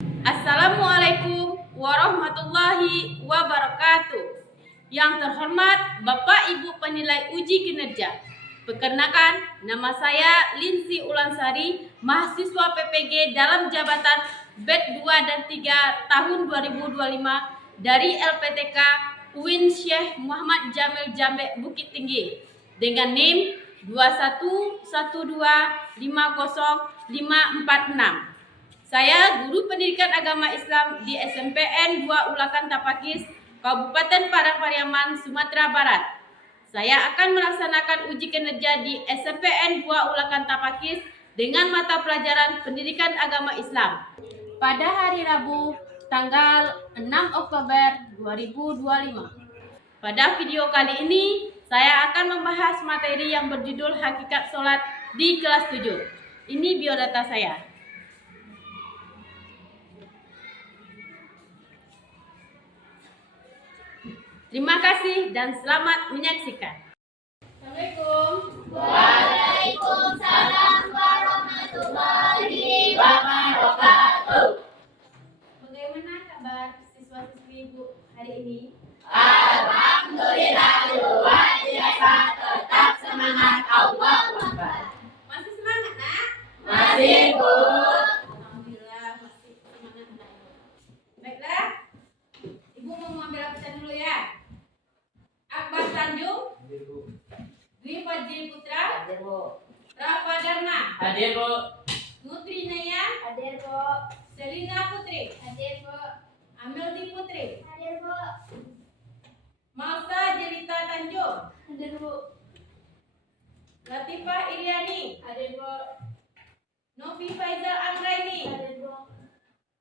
Assalamualaikum warahmatullahi wabarakatuh. Yang terhormat Bapak Ibu penilai uji kinerja. Perkenalkan, nama saya Linsi Ulansari, mahasiswa PPG dalam jabatan BED 2 dan 3 tahun 2025 dari LPTK UIN Syekh Muhammad Jamil Jambe Bukit Tinggi dengan NIM 211250546. Saya guru pendidikan agama Islam di SMPN 2 Ulakan Tapakis, Kabupaten Padang Pariaman, Sumatera Barat. Saya akan melaksanakan uji kinerja di SMPN 2 Ulakan Tapakis dengan mata pelajaran pendidikan agama Islam pada hari Rabu tanggal 6 Oktober 2025. Pada video kali ini, saya akan membahas materi yang berjudul Hakikat Sholat di kelas 7. Ini biodata saya. Terima kasih dan selamat menyaksikan. Assalamualaikum. Waalaikumsalam warahmatullahi wabarakatuh. Bagaimana kabar siswa-siswi Ibu hari ini? Alhamdulillah luar biasa, tetap semangat, Allahu Akbar. Masih semangat, Nak? Masih, Bu. Alhamdulillah masih semangat, Nak. Baiklah, Ibu mau mengambil absen dulu ya. Akbar Tanjung, Dwi Fajri Putra, Hadir, Bu. Rafa Dharma, Hadir, Bu. Nutri Naya, Hadir, Bu. Selina Putri, Hadir, Bu. Ameldi Putri, Hadir, Bu. Malsa Jelita Tanjung, Hadir, Bu. Latifah Iriani, Hadir, Bu. Novi Faizal Anggraini, Hadir, Bu.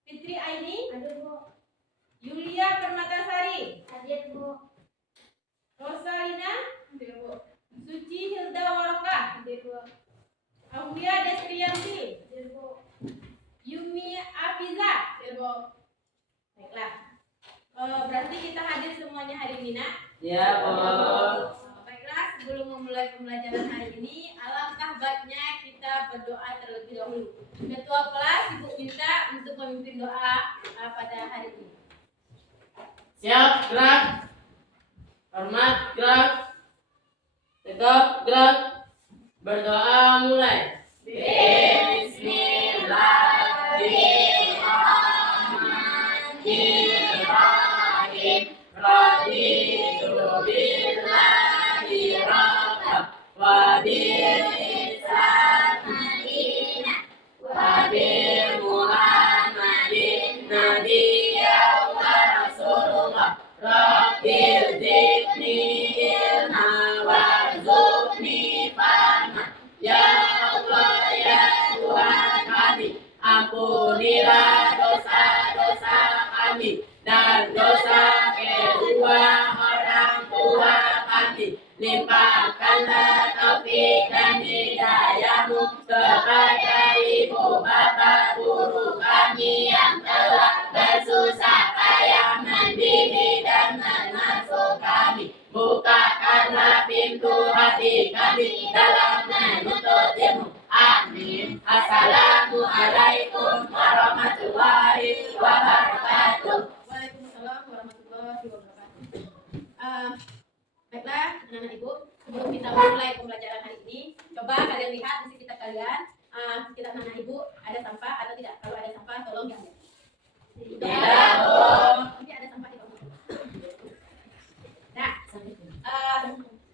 Fitri Aini, Hadir, Bu. Yulia Permatasari, Hadir, Bu. Rosalina, Suci Hilda Waroka, Hadir, Bu. Aulia Destrianti, Hadir, Bu. Yumi Afiza. Hadir, Bu. Baiklah, berarti kita hadir semuanya hari ini, Nak? Ya, Bu. Baiklah, sebelum memulai pembelajaran hari ini, alangkah baiknya kita berdoa terlebih dahulu. Ketua kelas Ibu minta untuk memimpin doa pada hari ini. Siap, gerak. Hormat, gerak. Tegap, gerak. Berdoa mulai. Bismillahirrahmanirrahim. Raditu billahi rabban wa bil Islam madinah wa bi Muhammadin nabiyyan wa rasulullah. Rabbil zidni ilma warzuqni fahma. Ya Allah, ya Tuhan kami, ampunilah dosa-dosa kami dan dosa kedua orang tua kami. Limpahkanlah taufik dan hidayah-Mu kepada ibu bapak guru kami yang telah bersusah payah mendidik dan mengasuh kami. Bukakanlah pintu hati kami dalam menuntut ilmu. Amin. Assalamualaikum warahmatullahi wabarakatuh. Waalaikumsalam warahmatullahi wabarakatuh. Baiklah, anak-anak Ibu, sebelum kita mulai pembelajaran hari ini, coba kalian lihat di sekitar kalian, sekitar anak-anak Ibu ada sampah atau tidak? Kalau ada sampah, tolong diambil. Tidak, Bu. Mungkin ada sampah di bawah. Nah,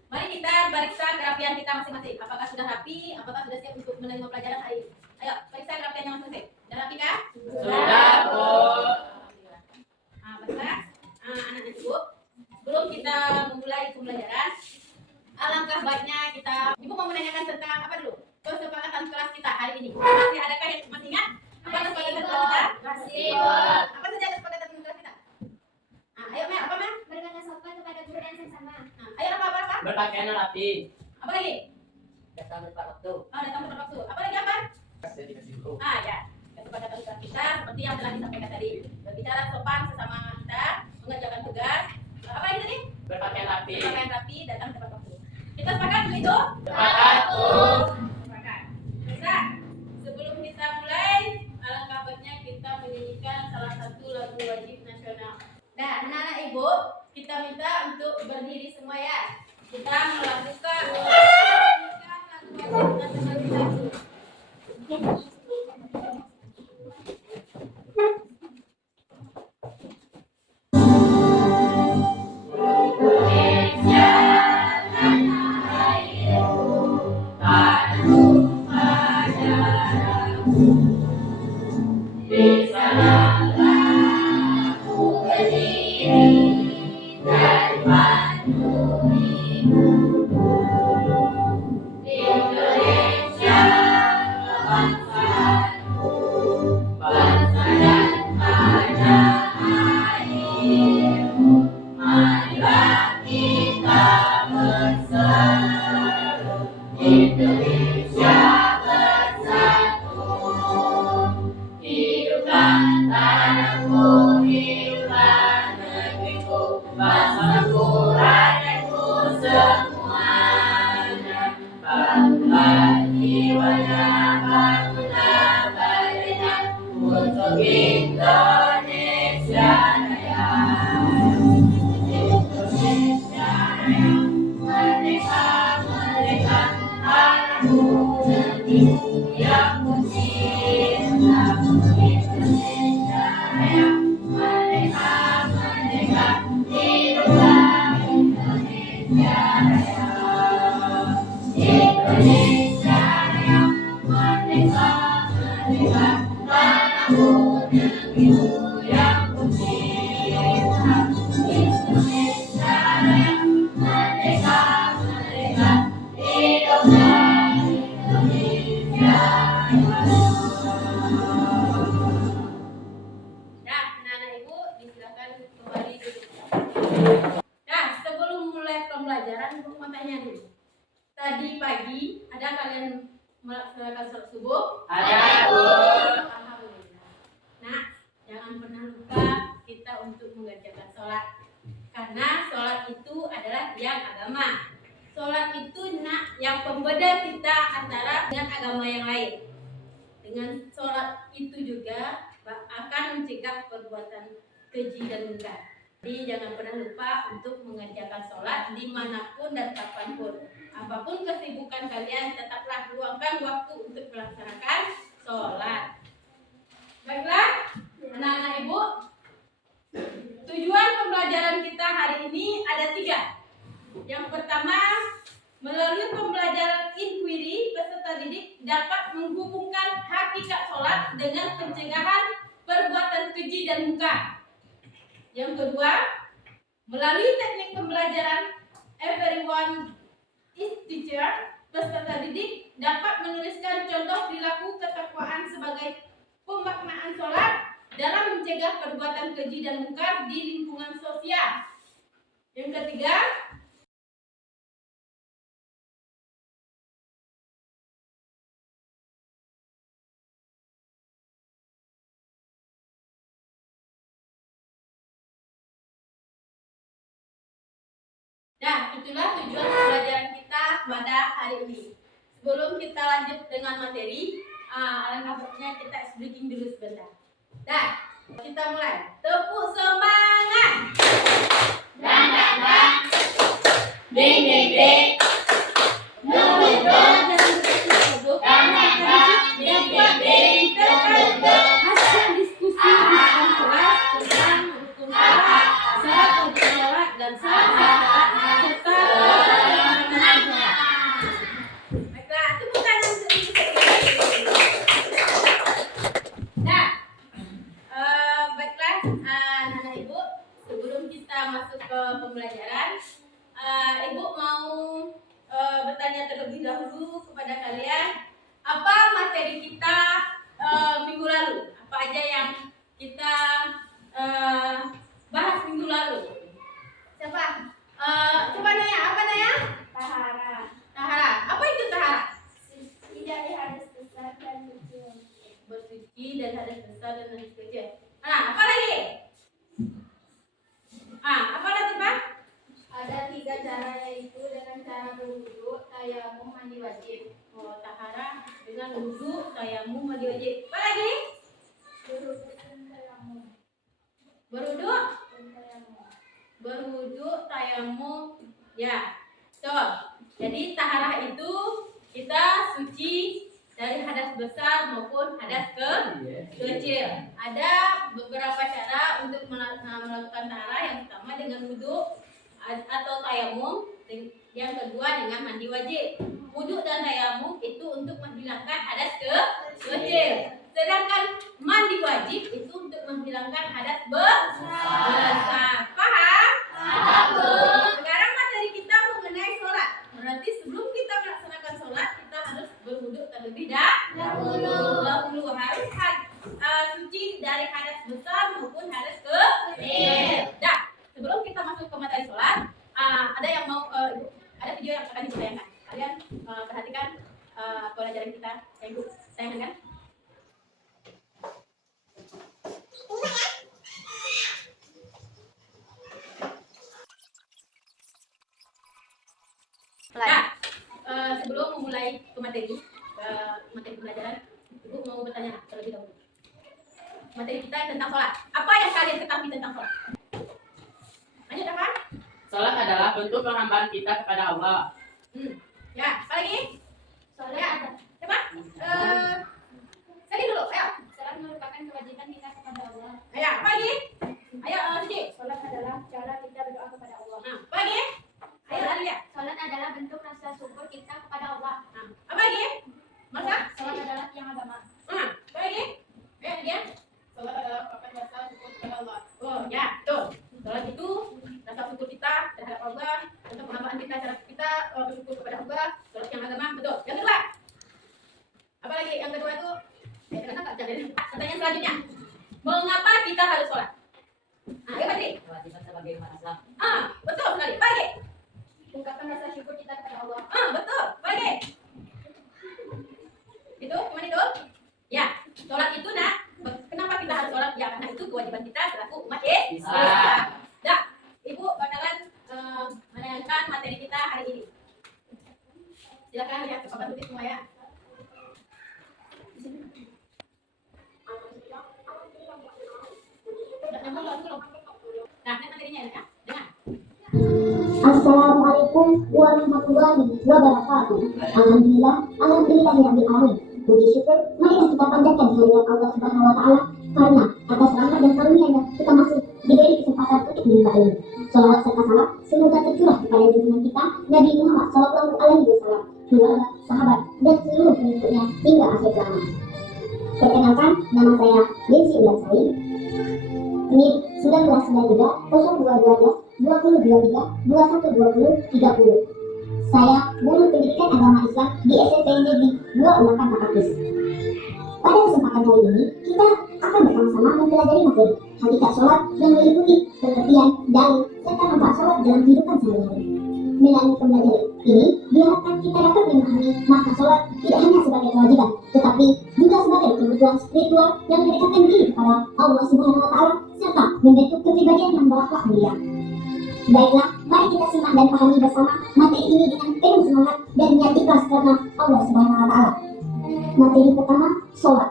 mari kita periksa kerapian kita masing-masing. Apakah sudah rapi? Apakah sudah siap untuk menerima pelajaran hari ini? Ayo, periksa kerapiannya masing-masing. Sudah rapi kah? Sudah, Bu. Alhamdulillah. Baiklah, anak-anak Ibu, sebelum kita memulai pembelajaran, alangkah baiknya kita, Ibu mau menanyakan tentang apa dulu? Kesepakatan kelas kita hari ini. Masih adakah yang masih ingat? Apa kesepakatan kelas kita? Masih, Bu. Apa saja kesepakatan kelas kita? Ayo Mel, apa Mel? Berkata sopan kepada guru dan sesama. Ayo apa? Berpakaian rapi. Apa lagi? Datang tepat waktu. Datang tepat waktu. Apa lagi apa? Ya. Kesepakatan kelas kita seperti yang telah disampaikan tadi. Berbicara sopan sesama kita, mengerjakan tugas. Apa lagi tadi? Berpakaian rapi. Pakaian rapi, datang tepat waktu. Kita sepakat begitu? Sepakat, Bu. Sepakat. Bisa. Sebelum kita mulai, alangkah baiknya kita menyanyikan salah satu lagu wajib nasional. Nah, anak-anak ibu, kita minta untuk berdiri semua ya. Kita melakukan lagu wajib nasional kita dulu. Nah, anak-anak ibu disilakan kembali duduk. Nah, sebelum mulai pembelajaran, ibu mau tanya dulu. Tadi pagi ada kalian melaksanakan sholat subuh? Ada, Bu. Alhamdulillah. Nah, jangan pernah lupa kita untuk mengerjakan sholat. Karena sholat itu adalah tiang agama. Sholat itu yang pembeda kita antara dengan agama yang lain. Dengan sholat itu juga akan mencegah perbuatan keji dan munkar. Jadi jangan pernah lupa untuk mengerjakan sholat dimanapun dan kapanpun. Apapun kesibukan kalian, tetaplah luangkan waktu untuk melaksanakan sholat. Baiklah, anak-anak ibu, tujuan pembelajaran kita hari ini ada 3. Yang pertama, melalui pembelajaran inquiry, peserta didik dapat menghubungkan hakikat sholat dengan pencegahan perbuatan keji dan munkar. Yang kedua, melalui teknik pembelajaran everyone is teacher, peserta didik dapat menuliskan contoh perilaku ketakwaan sebagai pemaknaan sholat dalam mencegah perbuatan keji dan munkar di lingkungan sosial. Yang ketiga, nah, itulah tujuan pembelajaran kita pada hari ini. Sebelum kita lanjut dengan materi, alangkah baiknya kita explaining dulu sebentar. Nah, kita mulai. Tepuk semangat. Dan ding ding ding. Hasil diskusi di kelas tentang hukum sholat, syarat wajib sholat dan syarat serta sholat. Baiklah, tepuk tangan untuk ibu. Nah, baiklah, anak-anak ibu, sebelum kita masuk ke pembelajaran, ibu mau bertanya terlebih dahulu kepada kalian, apa materi kita minggu lalu? Apa aja yang kita bahas minggu lalu? Siapa? Coba nanya, apa nanya? Tahara. Tahara. Apa itu tahara? Tidak hadas besar dan kecil. Bersuci dan hadas besar dan hadas kecil. Nah, apa lagi? Apa lagi, Pak? Ada 3 cara, yaitu dengan cara berwudu, tayamum, mandi wajib. Tahara dengan wudu, tayamum, mandi wajib. Apa lagi? Berwudu Berwudu, berwudu, tayamum. Ya, betul. Jadi taharah itu kita suci dari hadas besar maupun hadas kecil. Ada beberapa cara untuk melakukan taharah. Yang pertama dengan wudu atau tayamum, yang kedua dengan mandi wajib. Wudu dan tayamum itu untuk menghilangkan hadas kecil, sedangkan mandi wajib itu untuk menghilangkan hadas besar. Paham? Sekarang materi kita mengenai sholat. Berarti sebelum kita melaksanakan sholat, kita harus berwudu terlebih dahulu. Harus suci dari hadas besar maupun hadas kecil. Dah, sebelum kita masuk ke materi sholat, ada yang mau ada video yang akan ditayangkan. Kalian perhatikan pelajaran kita. Saya ibu tayangkan. Nah, sebelum memulai ke materi pelajaran, ibu mau bertanya terlebih dahulu. Materi kita tentang sholat. Apa yang kalian ketahui tentang sholat? Lanjut apa? Salat adalah bentuk penghambaan kita kepada Allah. Ya, apa lagi? Sholat ada. Coba? Tadi dulu, ayo. Sholat merupakan kewajiban kita kepada Allah. Ayo, apa lagi? Ayo, Suci. Sholat adalah cara kita berdoa kepada Allah. Nah, apa lagi? Ayo, Alia. Sholat adalah bentuk rasa syukur kita kepada Allah. Nah, apa lagi? Masa? Sholat adalah tiang agama. Nah, apa lagi? Ayo, Alia. Sholat adalah ungkapan rasa syukur kepada Allah. Oh, ya, tuh. Sholat itu rasa syukur kita terhadap Allah, untuk penghambaan kita, cara kita bersyukur kepada Allah. Sholat yang agama, betul. Yang kedua, apa lagi? Yang kedua itu, pertanyaan selanjutnya, mengapa kita harus sholat? Nah, ya, Patri. Kewajiban sebagai umat Islam. Betul sekali. Apa lagi? Ungkapan rasa syukur kita kepada Allah. Betul. Apa lagi? Itu, cuma itu? Ya, sholat itu nak. Kenapa kita harus sholat? Ya, karena itu kewajiban kita selaku umat Islam. Dah, Ibu bakalan menayangkan materi kita hari ini. Silakan lihat ke papan tulis semua ya. Nah, ini materinya ya. Dengar. Assalamualaikum warahmatullahi wabarakatuh. Alhamdulillah ya Rabbil alamin. Puji syukur marilah kita panjatkan kehadirat Allah Subhanahu wa taala karena atas rahmat dan karunia-Nya kita masih diberi kesempatan untuk menyembah ini. Salawat serta salam semoga tercurah kepada junjungan kita Nabi Muhammad sallallahu alaihi wasallam, keluarga, sahabat dan seluruh pengikutnya hingga akhir zaman. Perkenalkan, nama saya Lindsay Ulansari. NIM 1993 0212 2023 2120 30. Saya guru pendidikan agama Islam di SMP Negeri 2 Ulakan Tapakis. Pada kesempatan kali ini, kita akan bersama-sama mempelajari materi hakikat sholat yang meliputi pengertian, dalil, serta manfaat sholat dalam kehidupan sehari-hari. Melalui pembelajaran ini, diharapkan kita dapat memahami makna sholat tidak hanya sebagai kewajiban, tetapi juga sebagai kebutuhan spiritual yang mendekatkan diri kepada Allah Subhanahu wa taala serta membentuk kepribadian yang berakhlak mulia. Baiklah, mari kita simak dan pahami bersama materi ini dengan penuh semangat dan niat ikhlas karena Allah Subhanahu wa taala. Materi pertama, sholat.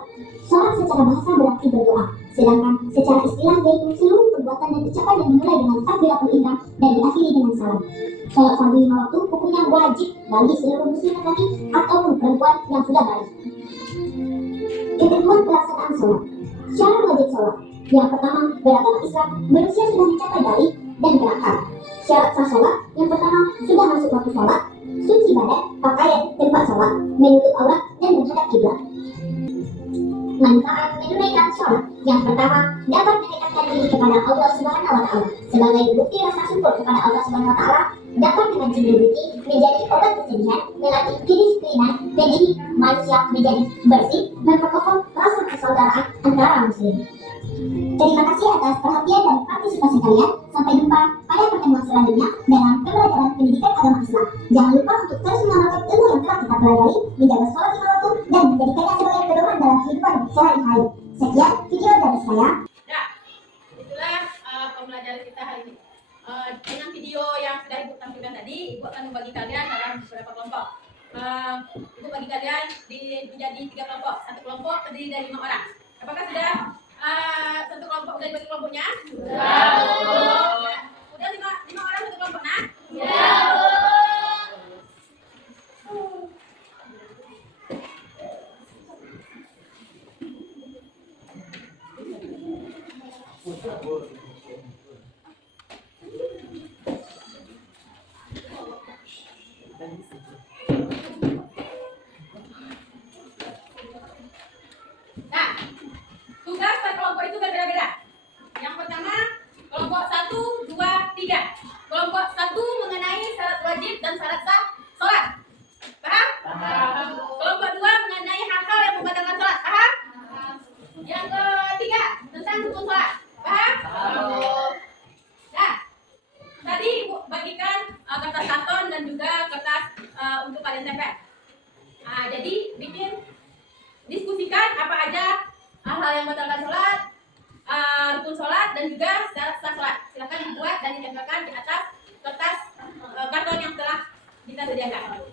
Sholat secara bahasa berarti berdoa, sedangkan secara istilah yaitu seluruh perbuatan dan ucapan yang dimulai dengan takbiratul ihram dan diakhiri dengan salam. Sholat fardu 5 waktu hukumnya wajib bagi seluruh muslim laki ataupun perempuan yang sudah balik. Ketentuan pelaksanaan sholat. Syarat wajib sholat. Yang pertama, beragama Islam, berusia sudah mencapai balik dan berakal. Syarat sah sholat. Yang pertama, sudah masuk waktu sholat, suci badan, pakaian, tempat sholat, menutup aurat dan menghadap kiblat. Manfaat menunaikan sholat. Yang pertama, dapat mendekatkan diri kepada Allah Subhanahu wa taala sebagai bukti rasa syukur kepada Allah Subhanahu wa taala, dapat memancing rezeki, menjadi obat kesedihan, melatih kedisiplinan, mendidik manusia menjadi bersih, memperkokoh rasa persaudaraan antara muslim. Terima kasih atas perhatian dan partisipasi kalian. Sampai jumpa pada pertemuan selanjutnya dalam pembelajaran pendidikan agama Islam. Jangan lupa untuk terus mengamalkan ilmu yang telah kita pelajari, menjaga sholat 5 waktu, dan menjadikannya sebagai pedoman dalam kehidupan sehari-hari. Sekian video dari saya. Nah, itulah pembelajaran kita hari ini. Dengan video yang sudah Ibu tampilkan tadi, Ibu akan membagi kalian dalam beberapa kelompok. Ibu bagi kalian menjadi 3 kelompok. Satu kelompok terdiri dari 5 orang. Apakah sudah satu kelompok Udah dibagi kelompoknya? Bu. Udah lima orang satu kelompok nah? Ya, Bu. Nah, tugas per kelompok itu berbeda-beda. Yang pertama, kelompok 1, 2, 3. Kelompok 1 mengenai syarat wajib dan syarat sah sholat. Paham? Paham. Kelompok 2 mengenai hal-hal yang membatalkan sholat. Paham? Yang ketiga, tentang rukun sholat. Paham? Paham. Nah, tadi Ibu bagikan kertas karton dan juga kertas untuk kalian tempel. Nah, jadi diskusikan apa aja hal-hal yang membatalkan sholat, rukun sholat dan juga syarat sah sholat. Silakan dibuat dan ditempelkan di atas kertas karton yang telah kita sediakan. Ayo.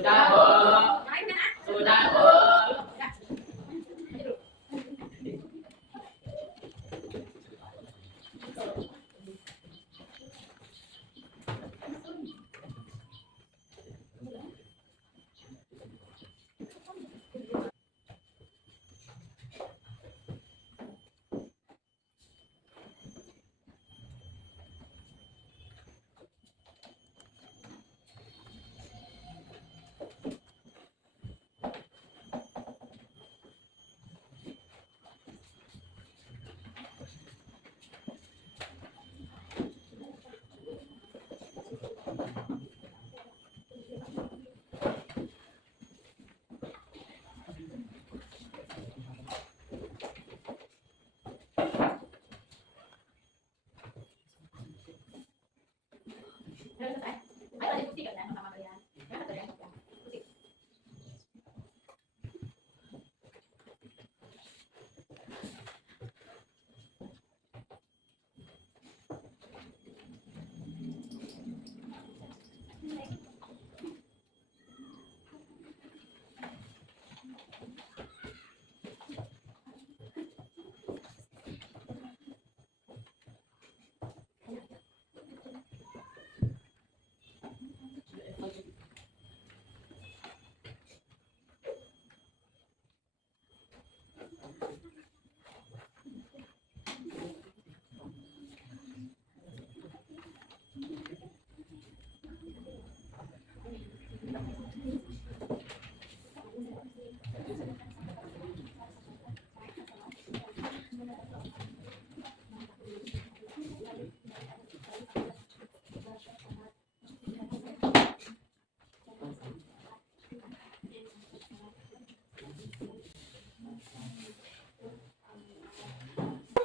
Sudah, Bu. Sudah, Bu.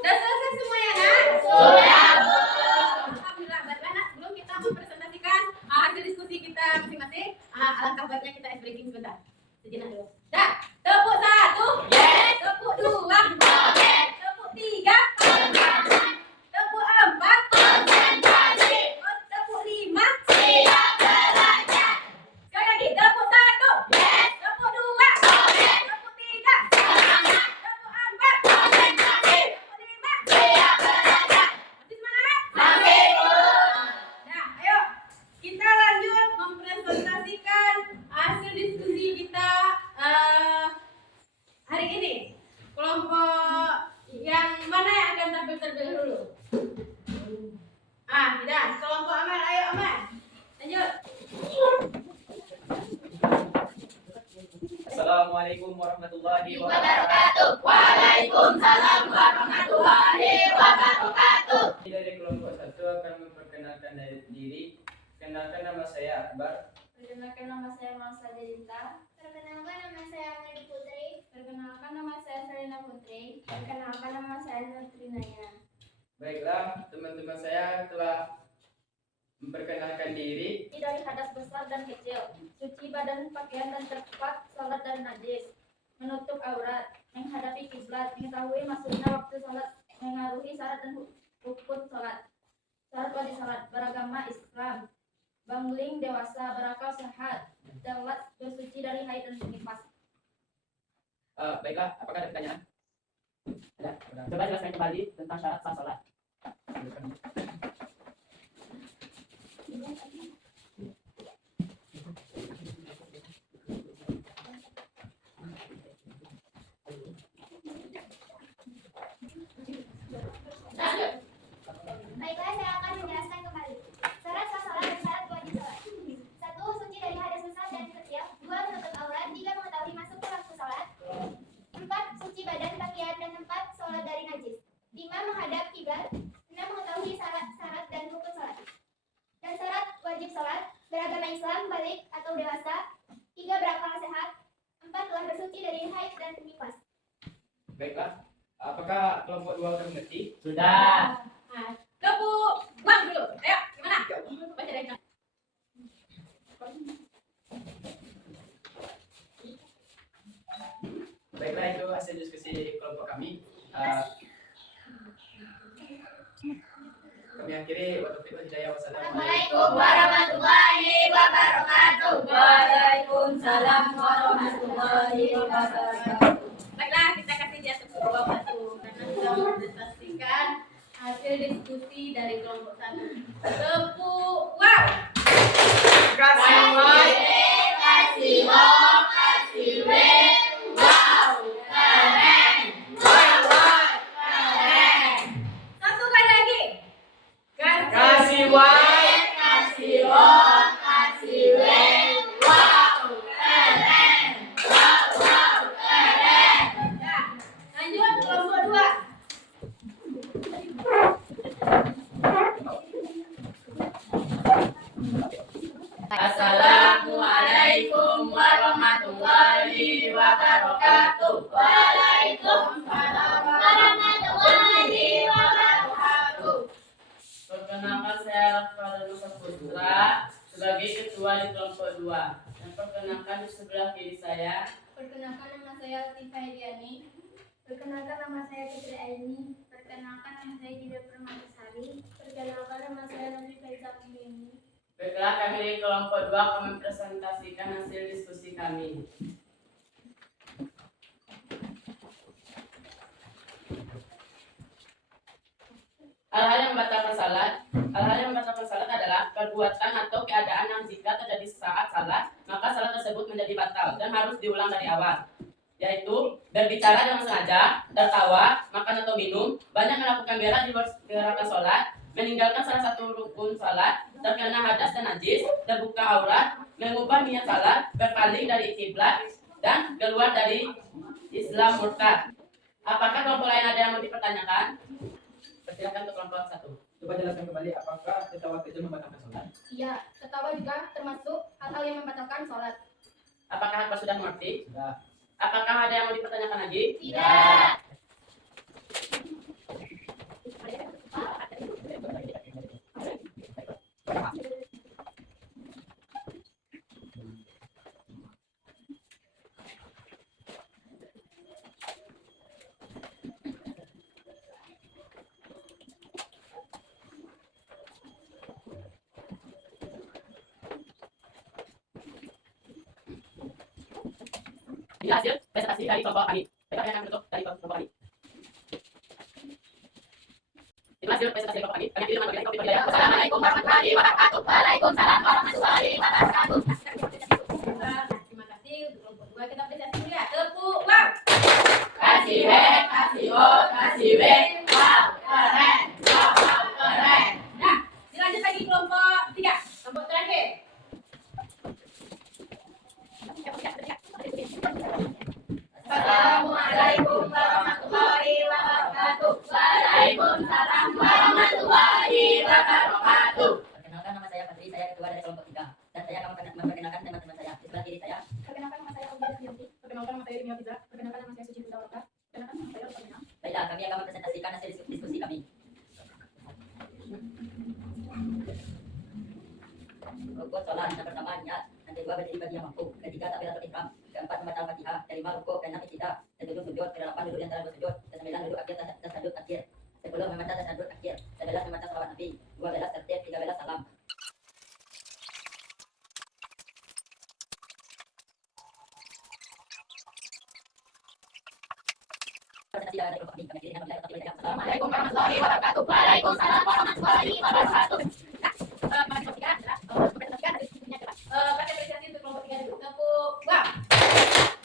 Sudah selesai semua ya, Nak? Sudah, Bu. Alhamdulillah. Baiklah, Nak. Sebelum kita mempresentasikan hasil diskusi kita masing-masing, alangkah baiknya kita ice breaking sebentar. Sejenak dulu. Dah. Tepuk satu. Yes. Tepuk dua. Yes. Tepuk tiga. Tepuk empat. Konsentrasi. Tepuk lima. Siap belajar. Sekali lagi. Tepuk satu. Yes. Tepuk dua. Yes. Tepuk tiga. Semangat. Tepuk empat. Konsentrasi. Tepuk lima. Siap belajar. Masih semangat? Masih. Nah, ayo kita lanjut mempresentasikan hasil diskusi kita hari ini. Kelompok yang mana yang akan tampil terlebih dahulu? Tidak. Kelompok Amel, ayo Amel. Lanjut. Assalamualaikum warahmatullahi wabarakatuh. Waalaikumsalam warahmatullahi wabarakatuh. Dari kelompok 1 akan memperkenalkan diri. Kenalkan, nama saya Akbar. Perkenalkan, nama saya Marsa Delita. Perkenalkan, nama saya Amelie Putri. Perkenalkan, nama saya Serena Putri. Perkenalkan, nama saya Nurtrinaya. Baiklah, teman-teman saya telah memperkenalkan diri. Suci dari hadas besar dan kecil, suci badan, pakaian dan tempat salat dari najis, menutup aurat, menghadapi kiblat, mengetahui maksudnya waktu salat, mengaruhi syarat dan hukum salat, syarat wajib salat, beragama Islam, bangling dewasa, berakal sehat, dalat bersuci dari haid dan nifas. Baiklah, apakah ada pertanyaan? Ada. Coba jelaskan kembali tentang syarat sah salat. Baiklah, saya akan menjelaskan kembali. Syarat sah salat dan syarat wajib salat. 1. Suci dari hadas besar dan kecil. 2. Menutup aurat. 3. Mengetahui masuk ke waktu salat. 4. Suci badan, pakaian dan tempat salat dari najis. 5. Menghadap kiblat. 6. Mengetahui syarat dan rukun salat. Dan syarat wajib salat, beragama Islam, balik atau dewasa. 3. Berakal sehat. 4. Telah bersuci dari haid dan nifas. Baiklah, apakah kelompok 2 akan mengerti? Sudah. Tepuk bang dulu. Ayo, gimana? Baca dari sana. Baiklah, itu hasil diskusi kelompok kami. Kami akhiri wa taufiq wal hidayah. Wassalamualaikum. Assalamualaikum warahmatullahi wabarakatuh. Waalaikumsalam warahmatullahi wabarakatuh. Baiklah, kita kasih dia tepuk dua batu karena sudah mempresentasikan hasil diskusi dari kelompok 1. Tepuk wow. Kasih wai. Kasih wow, kasih we. Wow, keren. Keren. Satu kali lagi. Kasih wai. Kasih wow, kasih we. Wow, keren. Wow, keren. Nah, lanjut kelompok 2. Assalamualaikum warahmatullahi wabarakatuh. Waalaikumsalam warahmatullahi wabarakatuh. Perkenalkan saya Rafael Putra sebagai ketua di kelompok 2. Dan perkenalkan di sebelah kiri saya. Perkenalkan nama saya Tifa Ediani. Perkenalkan nama saya Fitri Aini. Perkenalkan nama saya Gida Permatasari. Perkenalkan nama saya Nabi Faizal Mini. Baiklah, kami di kelompok 2 akan mempresentasikan hasil diskusi kami. Hal-hal yang membatalkan salat adalah perbuatan atau keadaan yang jika terjadi saat salat, maka salat tersebut menjadi batal dan harus diulang dari awal. Yaitu berbicara dengan sengaja, tertawa, makan atau minum, banyak melakukan berak di luar gerakan sholat, meninggalkan salah satu rukun salat, terkena hadas dan najis, terbuka aurat, mengubah niat salat, berpaling dari kiblat, dan keluar dari Islam murtad. Apakah kelompok lain ada yang mau dipertanyakan? Persilakan untuk kelompok 1. Coba jelaskan kembali apakah ketawa kecil membatalkan sholat? Iya, ketawa juga termasuk hal-hal yang membatalkan sholat. Apakah Akbar sudah mengerti? Sudah. Apakah ada yang mau dipertanyakan lagi? Tidak. Ini hasil presentasi dari kelompok kami. Kita akan menutup dari kelompok kami. Ini hasil presentasi kelompok kami. Kami pilih dengan berbagai topik. Wassalamualaikum warahmatullahi wabarakatuh. Waalaikumsalam warahmatullahi wabarakatuh. Terima kasih untuk kelompok 2. Kita apresiasi dulu ya. Tepuk wow. Kasih we, kasih wo, kasih we. Wow, keren. Wow, keren. Nah, dilanjut lagi kelompok 3. Kelompok terakhir. Assalamualaikum warahmatullahi wabarakatuh. Waalaikumsalam warahmatullahi wabarakatuh. Perkenalkan, nama saya Patri, saya ketua dari kelompok 3 dan saya akan memperkenalkan teman-teman saya. Di sebelah kiri saya. Perkenalkan nama saya Aulia Fianti. Perkenalkan nama saya Rimia Fiza. Perkenalkan nama saya Suci Huda Warta. Perkenalkan nama saya Rosmina. Baiklah, kami akan mempresentasikan hasil diskusi kami. Rukun sholat yang pertama niat, yang kedua berdiri bagi yang mampu, ketiga takbiratul ihram, keempat membaca Fatihah, kelima rukuk, keenam iktidal, ketujuh sujud, kedelapan duduk yang terakhir sujud, kesembilan duduk akhir tasyahud akhir, 10 membaca tasyahud akhir, 11 membaca salawat Nabi, 12 tertib, 13 salam. Presentasi dari kelompok kami pilih dengan nilai satu hingga 6. Assalamualaikum warahmatullahi wabarakatuh. Waalaikumsalam warahmatullahi wabarakatuh. Kasih apresiasi untuk kelompok 3 dulu. Tepuk wow.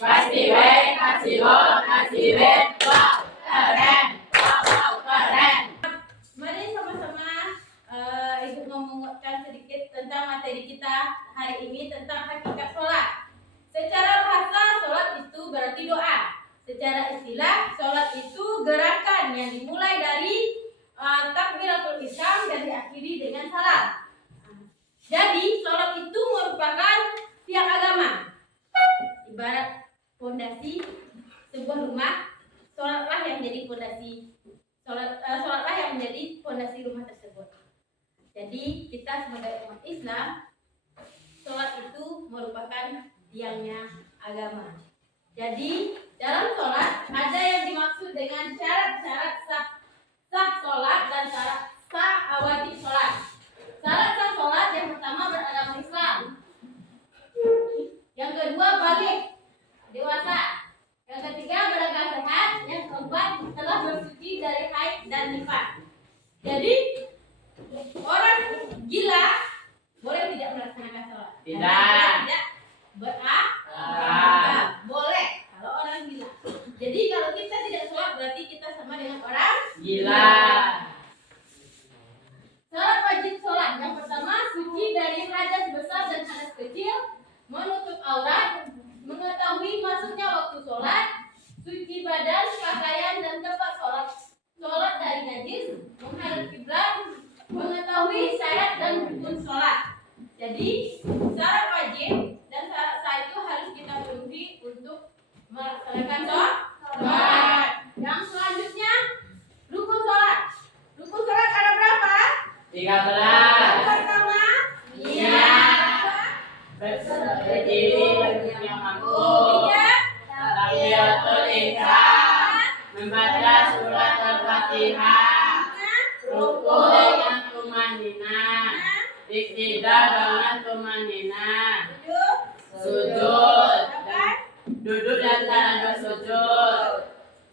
Kasih we, kasih wo, kasih we. Wow, keren. Wow, keren. Mari sama-sama ikut menguatkan sedikit tentang materi kita hari ini tentang hakikat sholat. Secara bahasa, sholat itu berarti doa. Secara istilah, sholat itu gerakan yang dimulai dari takbiratul ihram dan diakhiri dengan salam. Jadi, sholat itu merupakan tiang agama. Ibarat fondasi sebuah rumah, sholatlah yang menjadi fondasi sholatlah yang menjadi fondasi rumah tersebut. Jadi, kita sebagai umat Islam, sholat itu merupakan tiangnya agama. Jadi, dalam sholat ada yang dimaksud dengan syarat-syarat sah sholat dan syarat sah wajib dan nifas. Jadi orang gila boleh tidak melaksanakan sholat? Tidak. Tidak berakal. Boleh kalau orang gila. Jadi kalau kita tidak sholat berarti kita sama dengan orang Gila. Syarat wajib sholat. Yang pertama, suci dari hadas besar dan hadas kecil, menutup aurat, mengetahui masuknya waktu sholat, suci badan, pakaian dan tempat sholat, sholat dari najis, menghadap kiblat, mengetahui syarat dan rukun sholat. Jadi syarat wajib dan syarat sah itu harus kita penuhi untuk melaksanakan sholat. Yang selanjutnya rukun sholat. Rukun sholat ada berapa? 13. Yang pertama, Iya. Berdiri yang mampu. tiga, Takbiratul ihram. Membaca surat Al-Fatihah. Ruku dengan tumanina. Iktidal dengan tumanina. tujuh, Sujud. delapan, Duduk di antara dua sujud.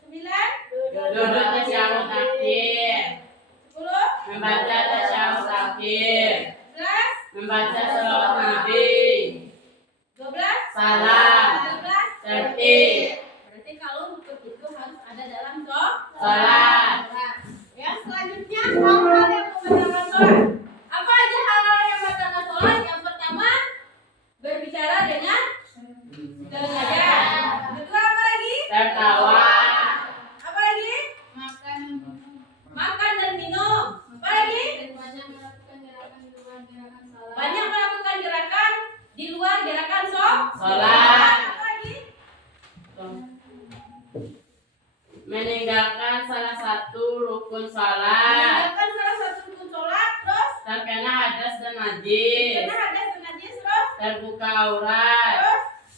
sembilan, Duduk tasyahud akhir. 10, Membaca tasyahud akhir. 11, Membaca salawat Nabi. 12, Salam. 13. Tertib. Berarti kalau rukun itu harus ada dalam sholat. Salat. Yang selanjutnya hal-hal yang membatalkan sholat. Apa aja hal-hal yang membatalkan sholat? Yang pertama, berbicara dengan sengaja. Kedua apa lagi? Tertawa. Apa lagi? Makan dan minum. Apa lagi? Banyak melakukan gerakan di luar gerakan Sholat. Apa lagi? Meninggalkan salah satu rukun salat. Meninggalkan salah satu rukun sholat, terus Terkena hadas dan najis. karena ada sengaja, terus Terbuka aurat.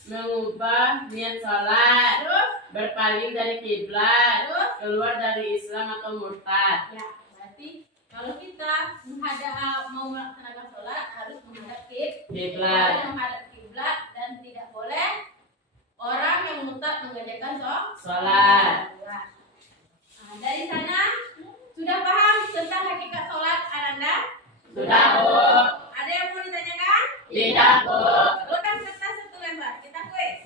Mengubah niat salat. terus Berpaling dari kiblat. terus. Keluar dari Islam atau murtad. Ya, berarti kalau kita mau melaksanakan sholat harus menghadap Kiblat. menghadap kiblat dan tidak boleh orang yang murtad mengerjakan Sholat. Nah, dari sana sudah paham tentang hakikat sholat Ananda? Sudah, Bu. Ada yang mau ditanyakan? Tidak, Bu. Letak kertas satu lembar, kita kuis.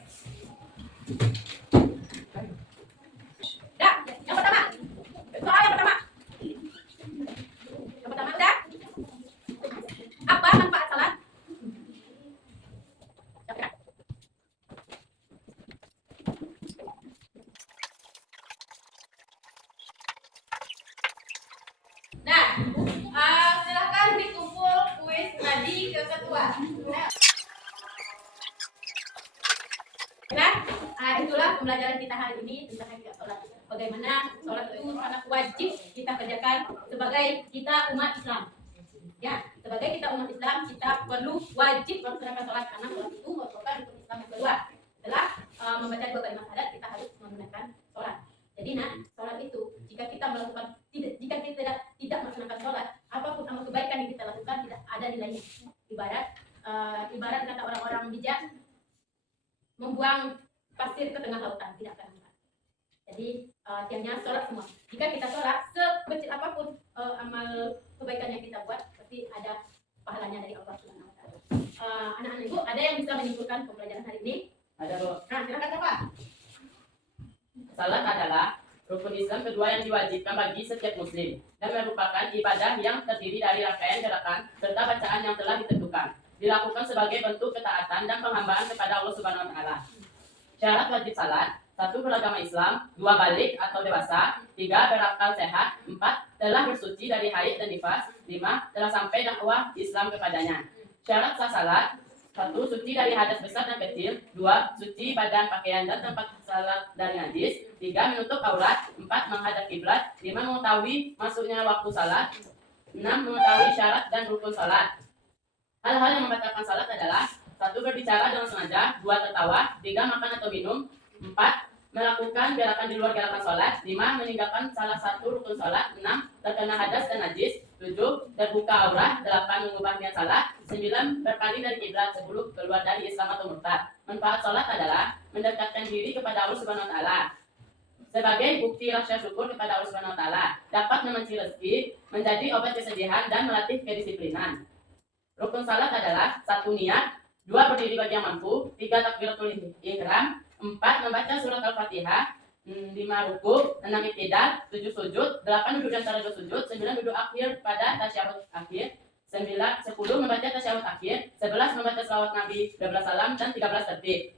Dah, yang pertama. Soal yang pertama. Yang pertama udah. Apa manfaat salat? Nah, silakan dikumpul kuis tadi ke ketua. Nah, itulah pembelajaran kita hari ini tentang hakikat sholat. Bagaimana sholat itu sangat wajib kita kerjakan sebagai kita umat Islam. Ya, sebagai kita umat Islam kita perlu wajib melaksanakan sholat karena sholat itu merupakan rukun Islam yang kedua. Setelah membaca dua kalimat syahadat kita harus menggunakan sholat. Jadi nah, sholat itu jika kita tidak melaksanakan sholat, apapun amal kebaikan yang kita lakukan tidak ada nilainya. Ibarat kata orang-orang bijak, membuang pasir ke tengah lautan tidak akan manfaat. Jadi tiangnya sholat semua. Jika kita sholat sekecil apapun amal kebaikan yang kita buat, pasti ada pahalanya dari Allah Subhanahu Wa Taala. Anak-anak ibu, ada yang bisa menyimpulkan pembelajaran hari ini? Ada, Bu. Nah, silakan Bapak. Salat adalah rukun Islam kedua yang diwajibkan bagi setiap muslim dan merupakan ibadah yang terdiri dari rangkaian gerakan serta bacaan yang telah ditentukan. Dilakukan sebagai bentuk ketaatan dan penghambaan kepada Allah Subhanahu wa taala. Syarat wajib salat: 1. Beragama Islam, 2. Balik atau dewasa, 3. Berakal sehat, 4. Telah bersuci dari haid dan nifas, 5. Telah sampai dakwah Islam kepadanya. Syarat sah salat: 1. Suci dari hadas besar dan kecil, 2. Suci badan, pakaian dan tempat salat dari najis, 3. Menutup aurat, 4. Menghadap kiblat, 5. Mengetahui masuknya waktu salat, 6. Mengetahui syarat dan rukun salat. Hal-hal yang membatalkan salat adalah: 1. Berbicara dengan sengaja, 2. Tertawa, 3. Makan atau minum, 4. Melakukan gerakan di luar gerakan salat, 5. Meninggalkan salah satu rukun salat, 6. Terkena hadas dan najis, 7. Terbuka aurat, 8. Mengubah niat salat, 9. Berpaling dari kiblat, 10. Keluar dari Islam atau murtad. Manfaat salat adalah mendekatkan diri kepada Allah Subhanahu wa taala. sebagai bukti rasa syukur kepada Allah Subhanahu wa taala, dapat memanci rezeki, menjadi obat kesedihan dan melatih kedisiplinan. Rukun salat adalah 1. Niat, 2. Berdiri bagi yang mampu, 3. Takbiratul ihram, 4. Membaca surat Al-Fatihah, 5. Ruku, 6. Iktidal, 7. Sujud, 8. Duduk antara 2 sujud, 9. Duduk akhir pada tasyahud akhir, 10. Membaca tasyahud akhir, 11. Membaca selawat Nabi 12 salam, dan 13. Tertib.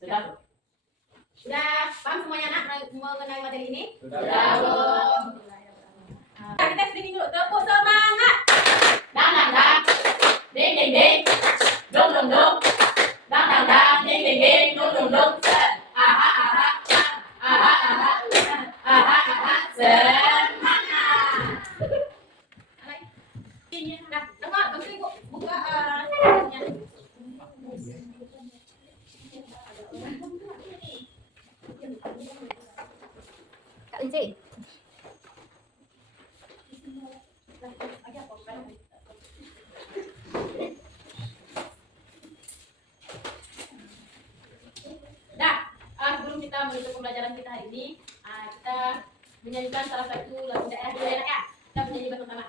Sudah. Sudah paham semuanya anak mengenai materi ini? Sudah. Kita sedikit dulu, tepuk semangat. Dang dang dang, ding ding ding, dong dong dong, dang dang dang, ding ding ding, dong dong dong. Aha aha, aha aha, aha aha, semangat. Nah, dengar, mesti buka Kak Lindsay. Dah, sebelum kita menutup pembelajaran kita hari ini, kita menyanyikan salah satu lagu daerah dulu ya. Kita menyanyi bersama.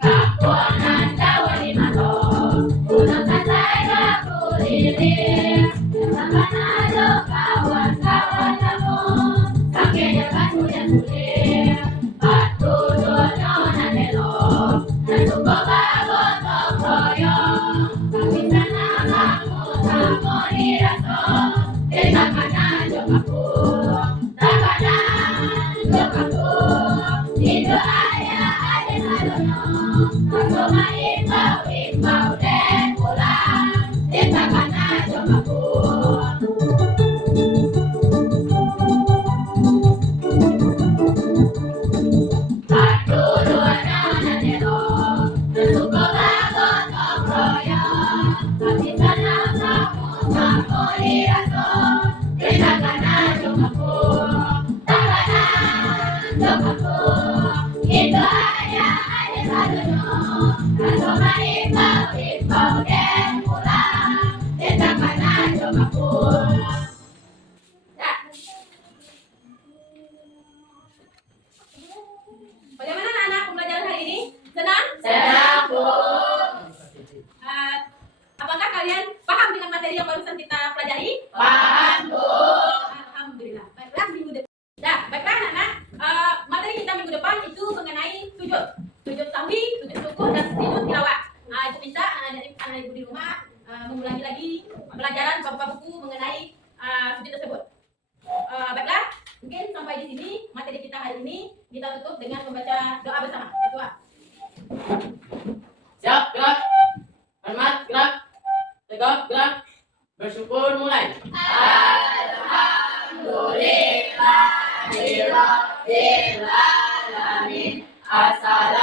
Kapuanan Jawa di Mato, gunung santai berkuliling, bersama kawan-kawan kamu, kakeknya batu dan suling, batu dono nanelo, nasuko gotong royong, kami sana kamu diraso, dekakana jokaku, takana jokaku, itu ayah adik adono, kasoma imbau dan pulang, dekakana jokaku. Bagaimana anak-anak pembelajaran hari ini? Senang? Senang, Bu. Apakah kalian paham dengan materi yang barusan kita pelajari? Paham, Bu. Alhamdulillah. Baiklah minggu depan. Dah, baiklah anak-anak. Materi kita minggu depan itu mengenai sujud. Sujud sahwi, sujud syukur, dan sujud tilawah. Itu bisa anak ibu di rumah mengulangi lagi pelajaran beberapa buku mengenai sujud tersebut. Baiklah, mungkin sampai di sini materi kita hari ini. Kita tutup dengan membaca doa bersama. Doa. Siap, gerak. Hormat, gerak. Tegak, gerak. Bersyukur, mulai. Alhamdulillahirrahmanirrahim. Assalamualaikum